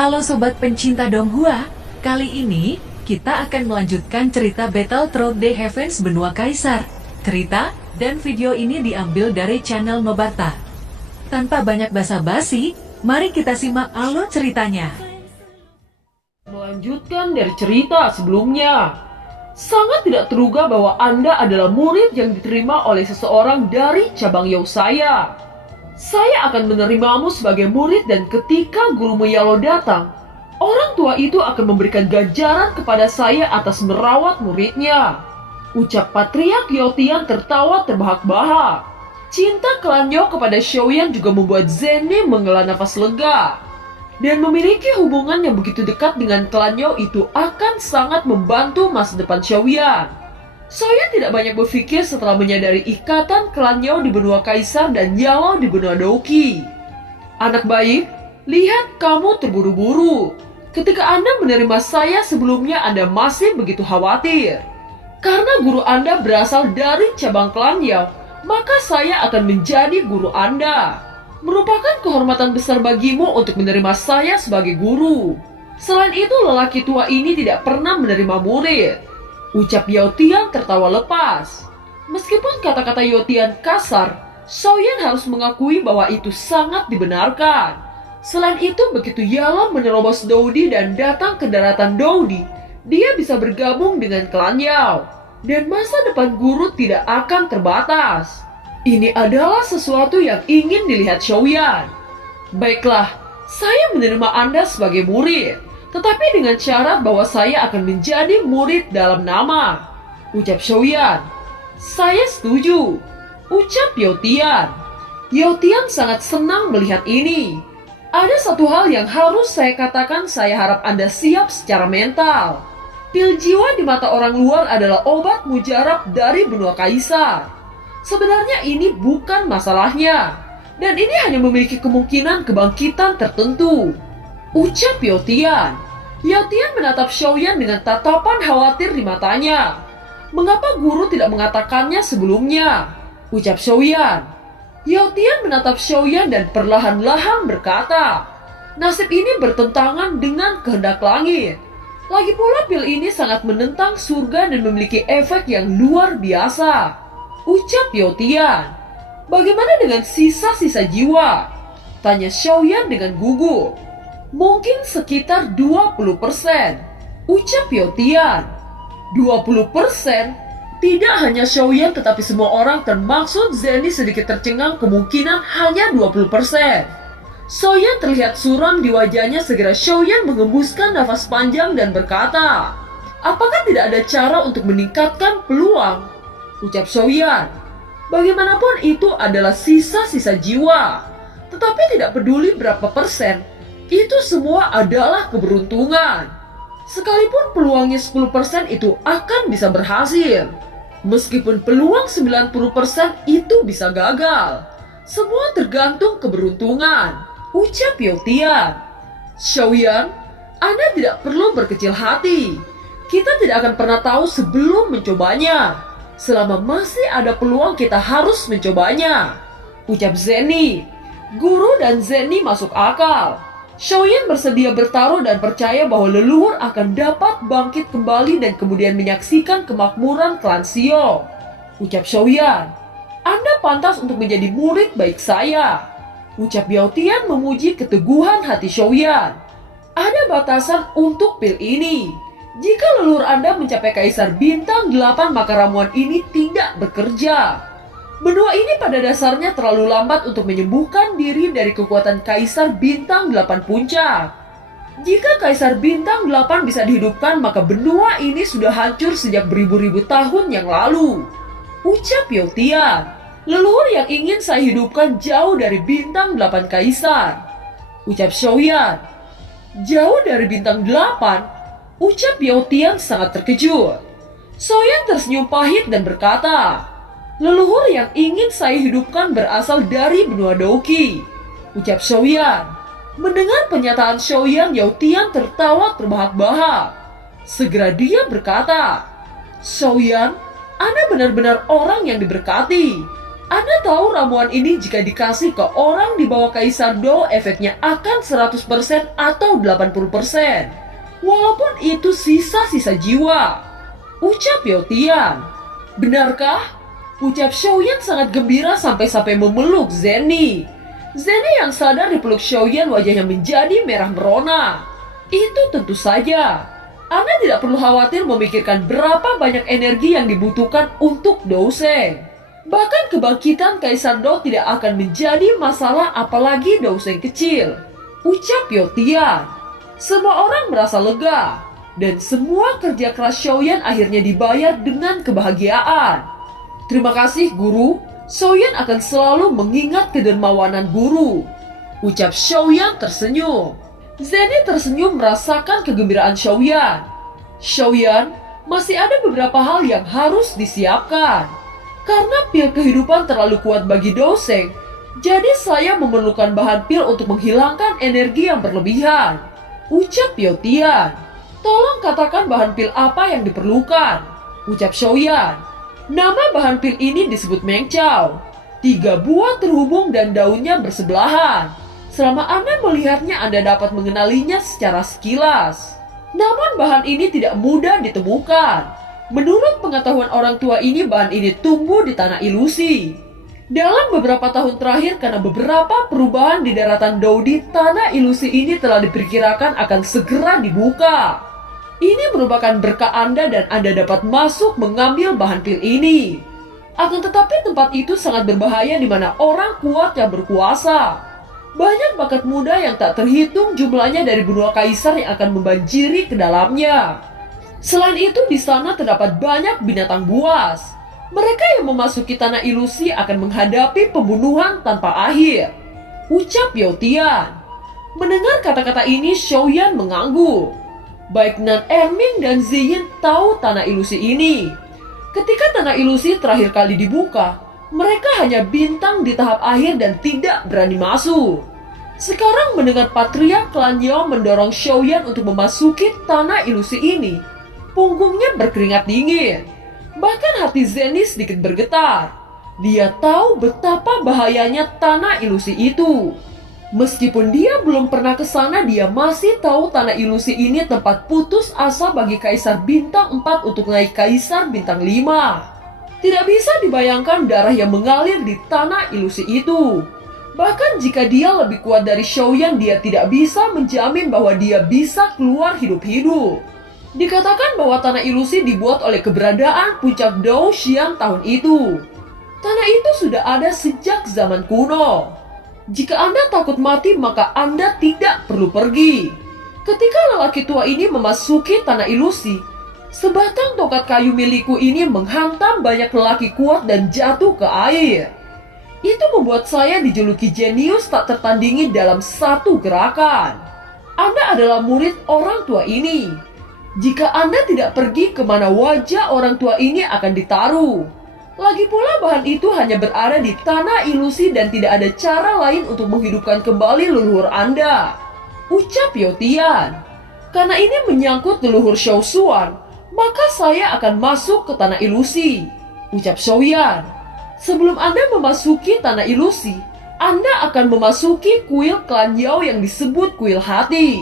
Halo sobat pencinta Donghua, kali ini kita akan melanjutkan cerita Battle Through the Heavens Benua Kaisar. Cerita dan video ini diambil dari channel Mebarta. Tanpa banyak basa-basi, mari kita simak alur ceritanya. Melanjutkan dari cerita sebelumnya, sangat tidak terduga bahwa Anda adalah murid yang diterima oleh seseorang dari cabang Yausaya. Saya akan menerimamu sebagai murid dan ketika gurumu Yalo datang, orang tua itu akan memberikan ganjaran kepada saya atas merawat muridnya. Ucap Patriark Yaotian tertawa terbahak-bahak. Cinta Klanyo kepada Xiaoyan juga membuat Zeni menghela nafas lega. Dan memiliki hubungan yang begitu dekat dengan Klanyo itu akan sangat membantu masa depan Xiaoyan. Saya tidak banyak berpikir setelah menyadari ikatan Klanyo di benua Kaisar dan Yalo di benua Douqi. Anak baik, lihat kamu terburu-buru. Ketika Anda menerima saya sebelumnya Anda masih begitu khawatir. Karena guru Anda berasal dari cabang Klanyo, maka saya akan menjadi guru Anda. Merupakan kehormatan besar bagimu untuk menerima saya sebagai guru. Selain itu lelaki tua ini tidak pernah menerima murid. Ucap Yaotian tertawa lepas. Meskipun kata-kata Yaotian kasar, Xiaoyan harus mengakui bahwa itu sangat dibenarkan. Selain itu, begitu Yalo menerobos Doudi dan datang ke daratan Doudi, dia bisa bergabung dengan klan Yao. Dan masa depan guru tidak akan terbatas. Ini adalah sesuatu yang ingin dilihat Xiaoyan. Baiklah, saya menerima Anda sebagai murid. Tetapi dengan syarat bahwa saya akan menjadi murid dalam nama. Ucap Xiaoyan. Saya setuju. Ucap Yaotian. Yaotian sangat senang melihat ini. Ada satu hal yang harus saya katakan, saya harap Anda siap secara mental. Pil jiwa di mata orang luar adalah obat mujarab dari benua Kaisar. Sebenarnya ini bukan masalahnya. Dan ini hanya memiliki kemungkinan kebangkitan tertentu. Ucap Yaotian. Yaotian menatap Xiaoyan dengan tatapan khawatir di matanya. Mengapa guru tidak mengatakannya sebelumnya? Ucap Xiaoyan. Yaotian menatap Xiaoyan dan perlahan-lahan berkata, nasib ini bertentangan dengan kehendak langit. Lagi pula pil ini sangat menentang surga dan memiliki efek yang luar biasa. Ucap Yaotian. Bagaimana dengan sisa-sisa jiwa? Tanya Xiaoyan dengan gugup. Mungkin sekitar 20%. Ucap Yaotian. 20%? Tidak hanya Xiaoyan tetapi semua orang termaksud Zeni sedikit tercengang kemungkinan hanya 20%. Xiaoyan terlihat suram di wajahnya segera Xiaoyan mengembuskan nafas panjang dan berkata, apakah tidak ada cara untuk meningkatkan peluang? Ucap Xiaoyan. Bagaimanapun itu adalah sisa-sisa jiwa. Tetapi tidak peduli berapa persen, itu semua adalah keberuntungan. Sekalipun peluangnya 10% itu akan bisa berhasil. Meskipun peluang 90% itu bisa gagal. Semua tergantung keberuntungan. Ucap Yaotian. Xiaoyan, Anda tidak perlu berkecil hati. Kita tidak akan pernah tahu sebelum mencobanya. Selama masih ada peluang kita harus mencobanya. Ucap Zeni. Guru dan Zeni masuk akal. Xiaoyan bersedia bertaruh dan percaya bahwa leluhur akan dapat bangkit kembali dan kemudian menyaksikan kemakmuran klan Xiao. Ucap Xiaoyan. Anda pantas untuk menjadi murid baik saya. Ucap Yaotian memuji keteguhan hati Xiaoyan. Ada batasan untuk pil ini. Jika leluhur Anda mencapai Kaisar Bintang 8 maka ramuan ini tidak bekerja. Benua ini pada dasarnya terlalu lambat untuk menyembuhkan diri dari kekuatan Kaisar Bintang 8 puncak. Jika Kaisar Bintang 8 bisa dihidupkan, maka benua ini sudah hancur sejak beribu-ribu tahun yang lalu. Ucap Yaotian. Leluhur yang ingin saya hidupkan jauh dari Bintang 8 Kaisar. Ucap Xiaoyan. Jauh dari Bintang 8? Ucap Yaotian sangat terkejut. Xiaoyan tersenyum pahit dan berkata, leluhur yang ingin saya hidupkan berasal dari benua Douqi. Ucap Xiaoyan. Mendengar pernyataan Xiaoyan, Yaotian tertawa terbahak-bahak. Segera dia berkata, Xiaoyan, Anda benar-benar orang yang diberkati. Anda tahu ramuan ini jika dikasih ke orang di bawah Kaisar Dou efeknya akan 100% atau 80%. Walaupun itu sisa-sisa jiwa. Ucap Yotian. Benarkah? Ucap Xiaoyan sangat gembira sampai memeluk Zenny. Zenny yang sadar dipeluk Xiaoyan wajahnya menjadi merah merona. Itu tentu saja. Anda tidak perlu khawatir memikirkan berapa banyak energi yang dibutuhkan untuk Douseng. Bahkan kebangkitan Kaisar Dou tidak akan menjadi masalah apalagi Douseng kecil. Ucap Yotian. Semua orang merasa lega. Dan semua kerja keras Xiaoyan akhirnya dibayar dengan kebahagiaan. Terima kasih guru. Xiaoyan akan selalu mengingat kedermawanan guru. Ucap Xiaoyan tersenyum. Zenny tersenyum merasakan kegembiraan Xiaoyan. Xiaoyan, masih ada beberapa hal yang harus disiapkan. Karena pil kehidupan terlalu kuat bagi Douseng, jadi saya memerlukan bahan pil untuk menghilangkan energi yang berlebihan. Ucap Yotian. Tolong katakan bahan pil apa yang diperlukan. Ucap Xiaoyan. Nama bahan pil ini disebut Mengcao. 3 buah terhubung dan daunnya bersebelahan. Selama Anda melihatnya, Anda dapat mengenalinya secara sekilas. Namun bahan ini tidak mudah ditemukan. Menurut pengetahuan orang tua ini, bahan ini tumbuh di tanah ilusi. Dalam beberapa tahun terakhir, karena beberapa perubahan di daratan Dodi, tanah ilusi ini telah diperkirakan akan segera dibuka. Ini merupakan berkah Anda dan Anda dapat masuk mengambil bahan pil ini. Akan tetapi tempat itu sangat berbahaya di mana orang kuat yang berkuasa. Banyak bakat muda yang tak terhitung jumlahnya dari benua kaisar yang akan membanjiri ke dalamnya. Selain itu, di sana terdapat banyak binatang buas. Mereka yang memasuki tanah ilusi akan menghadapi pembunuhan tanpa akhir. Ucap Yotian. Mendengar kata-kata ini, Xiaoyan mengangguk. Baik Nan Erming dan Ziyin tahu tanah ilusi ini. Ketika tanah ilusi terakhir kali dibuka, mereka hanya bintang di tahap akhir dan tidak berani masuk. Sekarang mendengar Patriark Klan Yao mendorong Xiaoyan untuk memasuki tanah ilusi ini, punggungnya berkeringat dingin. Bahkan hati Zenny sedikit bergetar. Dia tahu betapa bahayanya tanah ilusi itu. Meskipun dia belum pernah ke sana, dia masih tahu tanah ilusi ini tempat putus asa bagi Kaisar Bintang 4 untuk naik Kaisar Bintang 5. Tidak bisa dibayangkan darah yang mengalir di tanah ilusi itu. Bahkan jika dia lebih kuat dari Xiaoyan, dia tidak bisa menjamin bahwa dia bisa keluar hidup-hidup. Dikatakan bahwa tanah ilusi dibuat oleh keberadaan puncak Dou Xian tahun itu. Tanah itu sudah ada sejak zaman kuno. Jika Anda takut mati, maka Anda tidak perlu pergi. Ketika lelaki tua ini memasuki tanah ilusi, sebatang tongkat kayu milikku ini menghantam banyak lelaki kuat dan jatuh ke air. Itu membuat saya dijuluki jenius tak tertandingi dalam satu gerakan. Anda adalah murid orang tua ini. Jika Anda tidak pergi kemana wajah orang tua ini akan ditaruh. Lagi pula bahan itu hanya berada di tanah ilusi dan tidak ada cara lain untuk menghidupkan kembali leluhur Anda. Ucap Yotian. Karena ini menyangkut leluhur Xiao Xuan, maka saya akan masuk ke tanah ilusi. Ucap Xiaoyan. Sebelum Anda memasuki tanah ilusi, Anda akan memasuki kuil klan Yao yang disebut kuil hati.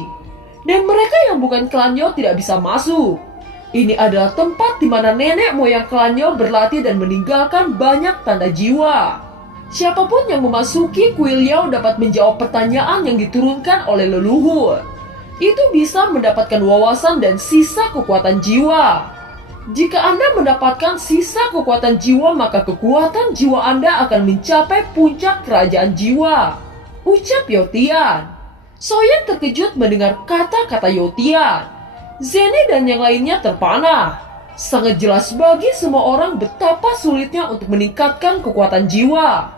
Dan mereka yang bukan klan Yao tidak bisa masuk. Ini adalah tempat di mana nenek moyang klan Yao berlatih dan meninggalkan banyak tanda jiwa. Siapapun yang memasuki kuil Yao dapat menjawab pertanyaan yang diturunkan oleh leluhur. Itu bisa mendapatkan wawasan dan sisa kekuatan jiwa. Jika Anda mendapatkan sisa kekuatan jiwa, maka kekuatan jiwa Anda akan mencapai puncak kerajaan jiwa. Ucap Yotian. Xiaoyan terkejut mendengar kata-kata Yotian. Zenny dan yang lainnya terpana. Sangat jelas bagi semua orang betapa sulitnya untuk meningkatkan kekuatan jiwa.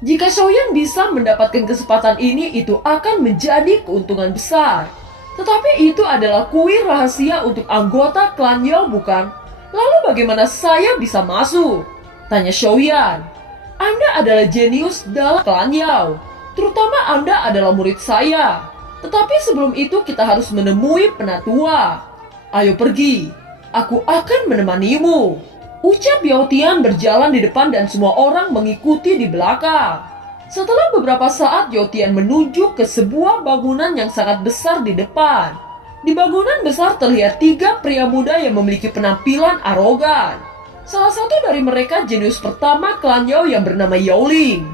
Jika Xiaoyan bisa mendapatkan kesempatan ini, itu akan menjadi keuntungan besar. Tetapi itu adalah kuil rahasia untuk anggota klan Yao, bukan? Lalu bagaimana saya bisa masuk? Tanya Xiaoyan. Anda adalah jenius dalam klan Yao. Terutama Anda adalah murid saya. Tetapi sebelum itu kita harus menemui penatua. Ayo pergi. Aku akan menemanimu. Ucap Yaotian berjalan di depan dan semua orang mengikuti di belakang. Setelah beberapa saat, Yaotian menuju ke sebuah bangunan yang sangat besar di depan. Di bangunan besar terlihat 3 pria muda yang memiliki penampilan arogan. Salah satu dari mereka jenius pertama klan Yao yang bernama Yaoling.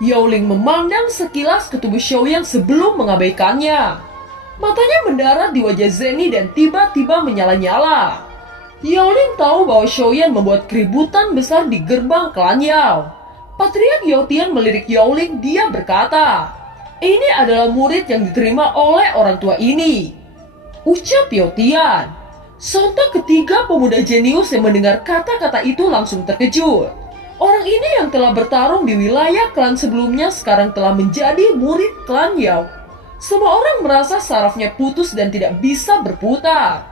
Yaoling memandang sekilas ke tubuh Xiaoyan sebelum mengabaikannya. Matanya mendarat di wajah Zeni dan tiba-tiba menyala-nyala. Yaoling tahu bahwa Xiaoyan membuat keributan besar di gerbang klan Yao. Patriark Yaotian melirik Yaoling, dia berkata, "Ini adalah murid yang diterima oleh orang tua ini." Ucap Yaotian. Sontak ketiga pemuda jenius yang mendengar kata-kata itu langsung terkejut. Orang ini yang telah bertarung di wilayah klan sebelumnya sekarang telah menjadi murid klan Yao. Semua orang merasa sarafnya putus dan tidak bisa berputar.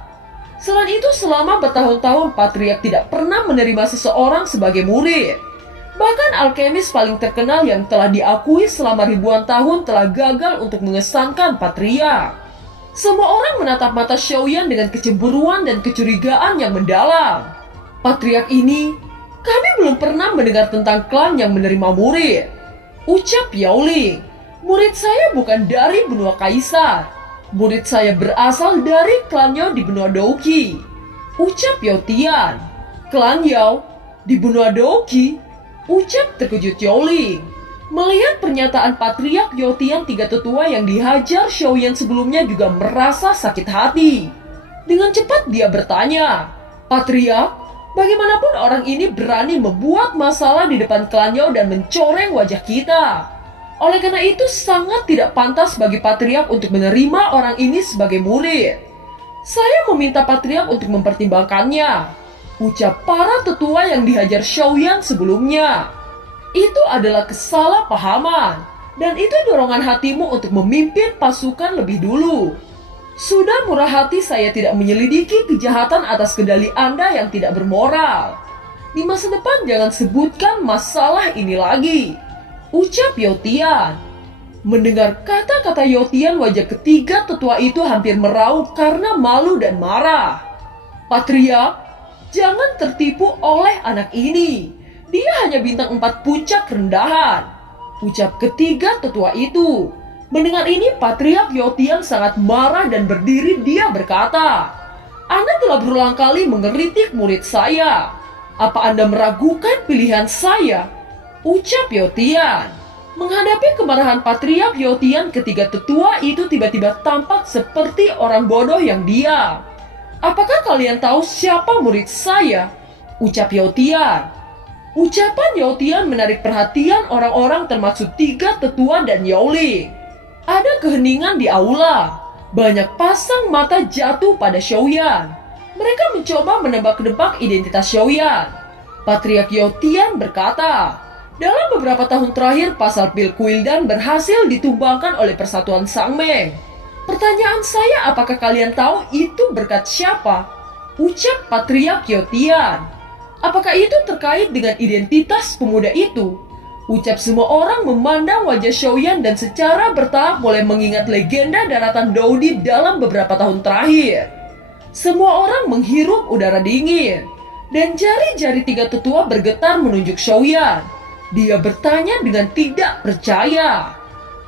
Selain itu, selama bertahun-tahun Patriark tidak pernah menerima seseorang sebagai murid. Bahkan alkemis paling terkenal yang telah diakui selama ribuan tahun telah gagal untuk mengesankan Patriark. Semua orang menatap mata Xiaoyan dengan kecemburuan dan kecurigaan yang mendalam. Patriark ini, "Kami belum pernah mendengar tentang klan yang menerima murid." Ucap Yaoling, "Murid saya bukan dari benua Kaisar. Murid saya berasal dari klan Yao di benua Douqi." Ucap Yaotian, "Klan Yao di benua Douqi?" Ucap terkejut Yaoling. Melihat pernyataan Patriark Yaotian, 3 tetua yang dihajar Xiaoyan sebelumnya juga merasa sakit hati. Dengan cepat dia bertanya, "Patriark, bagaimanapun orang ini berani membuat masalah di depan klan Yao dan mencoreng wajah kita. Oleh karena itu sangat tidak pantas bagi Patriark untuk menerima orang ini sebagai murid. Saya meminta Patriark untuk mempertimbangkannya." Ucap para tetua yang dihajar Xiaoyan sebelumnya. Itu adalah kesalahpahaman, dan itu dorongan hatimu untuk memimpin pasukan lebih dulu. Sudah murah hati saya tidak menyelidiki kejahatan atas kendali Anda yang tidak bermoral. Di masa depan jangan sebutkan masalah ini lagi. Ucap Yaotian. Mendengar kata-kata Yaotian, wajah ketiga tetua itu hampir meraung karena malu dan marah. "Patriark, jangan tertipu oleh anak ini. Dia hanya bintang 4 puncak rendahan." Ucap ketiga tetua itu. Mendengar ini, Patriark Yaotian sangat marah dan berdiri. Dia berkata, "Anda telah berulang kali mengeritik murid saya. Apa Anda meragukan pilihan saya?" Ucap Yaotian. Menghadapi kemarahan Patriark Yaotian, ketiga tetua itu tiba-tiba tampak seperti orang bodoh yang diam. "Apakah kalian tahu siapa murid saya?" Ucap Yaotian. Ucapan Yaotian menarik perhatian orang-orang termasuk 3 tetua dan Yaoling. Ada keheningan di aula. Banyak pasang mata jatuh pada Xiaoyan. Mereka mencoba menebak-nebak identitas Xiaoyan. Patriark Yaotian berkata, "Dalam beberapa tahun terakhir, pasal pil Kuildan berhasil ditumbangkan oleh Persatuan Sangmeng. Pertanyaan saya, apakah kalian tahu itu berkat siapa?" Ucap Patriark Yaotian. "Apakah itu terkait dengan identitas pemuda itu?" Ucap semua orang memandang wajah Xiaoyan dan secara bertahap mulai mengingat legenda daratan Daudi dalam beberapa tahun terakhir. Semua orang menghirup udara dingin, dan jari-jari 3 tetua bergetar menunjuk Xiaoyan. Dia bertanya dengan tidak percaya,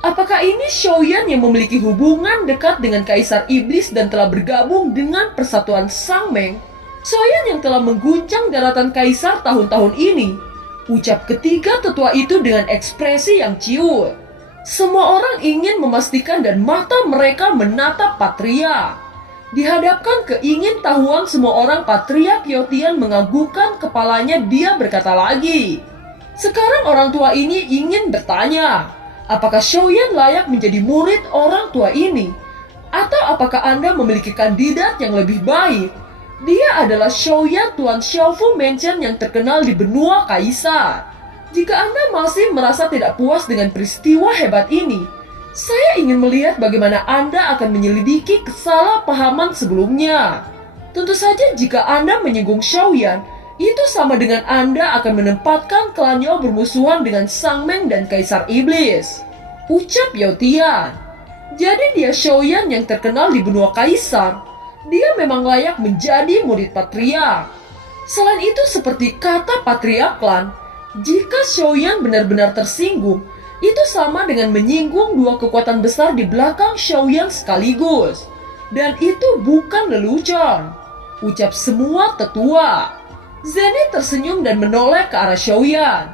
apakah ini Xiaoyan yang memiliki hubungan dekat dengan Kaisar Iblis dan telah bergabung dengan Persatuan Sangmeng? Xiaoyan yang telah mengguncang daratan Kaisar tahun-tahun ini. Ucap ketiga tetua itu dengan ekspresi yang ciut. Semua orang ingin memastikan dan mata mereka menatap Patriark. Dihadapkan keingintahuan semua orang, Patriark Yaotian menganggukkan kepalanya. Dia berkata lagi, "Sekarang orang tua ini ingin bertanya, apakah Xiaoyan layak menjadi murid orang tua ini? Atau apakah Anda memiliki kandidat yang lebih baik? Dia adalah Xiaoyan, Tuan Xiaofu Mansion yang terkenal di benua Kaisar. Jika Anda masih merasa tidak puas dengan peristiwa hebat ini, saya ingin melihat bagaimana Anda akan menyelidiki kesalahpahaman sebelumnya. Tentu saja jika Anda menyinggung Xiaoyan, itu sama dengan Anda akan menempatkan klan Yao bermusuhan dengan Sangmeng dan Kaisar Iblis." Ucap Yaotian. Jadi dia Xiaoyan yang terkenal di benua Kaisar. Dia memang layak menjadi murid Patriark. Selain itu, seperti kata Patriark Klan, jika Xiaoyan benar-benar tersinggung, itu sama dengan menyinggung dua kekuatan besar di belakang Xiaoyan sekaligus. Dan itu bukan lelucon, ucap semua tetua. Zenith tersenyum dan menoleh ke arah Xiaoyan.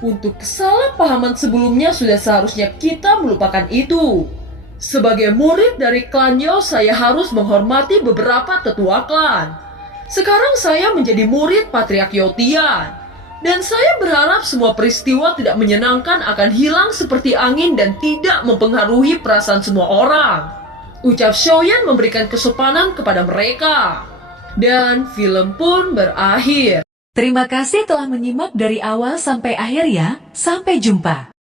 Untuk kesalahpahaman sebelumnya sudah seharusnya kita melupakan itu. Sebagai murid dari klan Yao, saya harus menghormati beberapa tetua klan. Sekarang saya menjadi murid Patriark Yao Tian. Dan saya berharap semua peristiwa tidak menyenangkan akan hilang seperti angin dan tidak mempengaruhi perasaan semua orang. Ucap Xiaoyan memberikan kesopanan kepada mereka. Dan film pun berakhir. Terima kasih telah menyimak dari awal sampai akhir ya. Sampai jumpa.